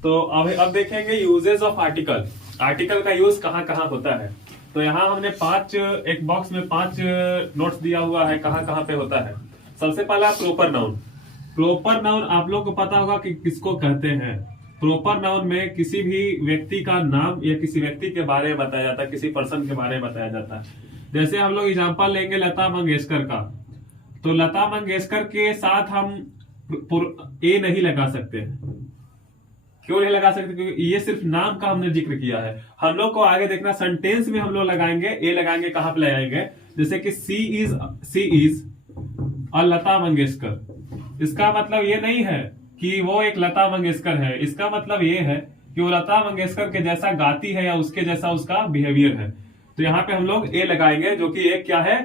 तो अब देखेंगे यूजेस ऑफ आर्टिकल। आर्टिकल का यूज कहाँ कहाँ होता है। तो यहाँ हमने एक बॉक्स में 5 नोट्स दिया हुआ है कहाँ कहाँ पे होता है। सबसे पहला प्रॉपर नाउन। प्रॉपर नाउन आप लोग को पता होगा कि किसको कहते हैं। प्रॉपर नाउन में किसी भी व्यक्ति का नाम या किसी व्यक्ति के बारे में बताया जाता है, किसी पर्सन के बारे में बताया जाता है। जैसे हम लोग एग्जाम्पल लेंगे लता मंगेशकर का, तो लता मंगेशकर के साथ हम ए नहीं लगा सकते। क्यों नहीं लगा सकते? क्योंकि ये सिर्फ नाम का हमने जिक्र किया है। हम लोग को आगे देखना, सेंटेंस में हम लोग लगाएंगे ए लगाएंगे, कहां पे लगाएंगे? जैसे कि सी इज और लता मंगेशकर। इसका मतलब ये नहीं है कि वो एक लता मंगेशकर है, इसका मतलब ये है कि वो लता मंगेशकर के जैसा गाती है या उसके जैसा उसका बिहेवियर है। तो यहाँ पे हम लोग ए लगाएंगे, जो कि एक क्या है?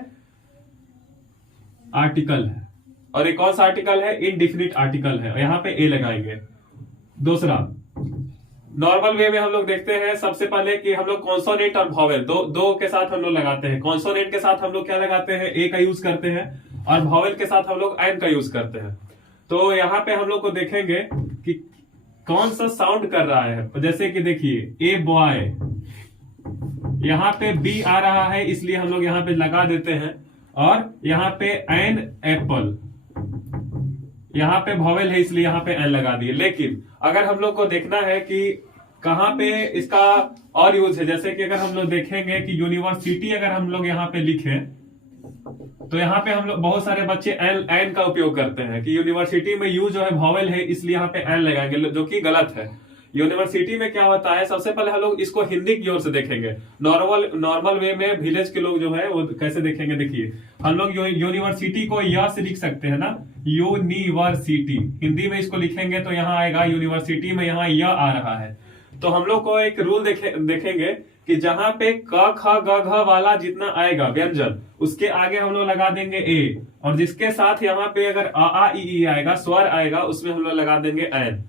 आर्टिकल है। और एक कौन सा आर्टिकल है? इनडिफिनिट आर्टिकल है, यहाँ पे ए लगाएंगे। दूसरा, नॉर्मल वे में हम लोग देखते हैं सबसे पहले कि हम लोग कॉन्सोनेंट और वॉवेल दो के साथ हम लोग लगाते हैं। कॉन्सोनेंट के साथ हम लोग क्या लगाते हैं? ए का यूज करते हैं, और वॉवेल के साथ हम लोग एन का यूज करते हैं। तो यहाँ पे हम लोग को देखेंगे कि कौन सा साउंड कर रहा है। जैसे कि देखिए ए बॉय, यहाँ पे बी आ रहा है इसलिए हम लोग यहाँ पे लगा देते हैं, और यहाँ पे एन एप्पल, यहाँ पे वॉवेल है इसलिए यहाँ पे एन लगा दिए। लेकिन अगर हम लोग को देखना है कि कहाँ पे इसका और यूज है, जैसे कि अगर हम लोग देखेंगे कि यूनिवर्सिटी अगर हम लोग यहाँ पे लिखें, तो यहाँ पे हम लोग बहुत सारे बच्चे एन का उपयोग करते हैं कि यूनिवर्सिटी में यू जो है वॉवेल है इसलिए यहाँ पे एन लगाएंगे, जो कि गलत है। यूनिवर्सिटी में क्या होता है, सबसे पहले हम लोग इसको हिंदी की ओर से देखेंगे। नॉर्मल वे में विलेज के लोग जो है वो कैसे देखेंगे? देखिए, हम लोग यूनिवर्सिटी को य से लिख सकते हैं ना, यूनिवर्सिटी। हिंदी में इसको लिखेंगे तो यहाँ आएगा यूनिवर्सिटी में, यहाँ य आ रहा है। तो हम लोग को एक रूल देखेंगे कि जहां पे क ख ग घ वाला जितना आएगा व्यंजन, उसके आगे हम लोग लगा देंगे ए, और जिसके साथ यहाँ पे अगर आ ई ई आएगा, स्वर आएगा, उसमें हम लोग लगा देंगे एन।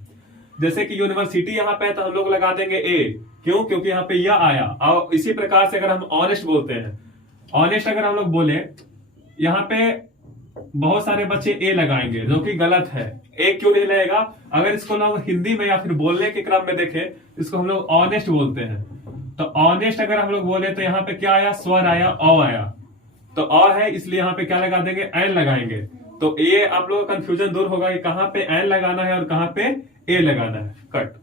जैसे कि यूनिवर्सिटी यहाँ पे है तो हम लोग लगा देंगे ए। क्यों? क्योंकि यहाँ पे यह आया। और इसी प्रकार से अगर हम ऑनेस्ट बोलते हैं, ऑनेस्ट अगर हम लोग बोले, यहाँ पे बहुत सारे बच्चे ए लगाएंगे, जो कि गलत है। ए क्यों नहीं लगेगा? अगर इसको लोग हिंदी में या फिर बोलने के क्रम में देखें, इसको हम लोग ऑनेस्ट बोलते हैं। तो ऑनेस्ट अगर हम लोग बोले तो यहाँ पे क्या आया? स्वर आया, अ आया। तो अ है इसलिए यहाँ पे क्या लगा देंगे? एन लगाएंगे। तो ये आप लोगों का कंफ्यूजन दूर होगा कि कहाँ पे एन लगाना है और कहाँ पे ए लगाना है। कट।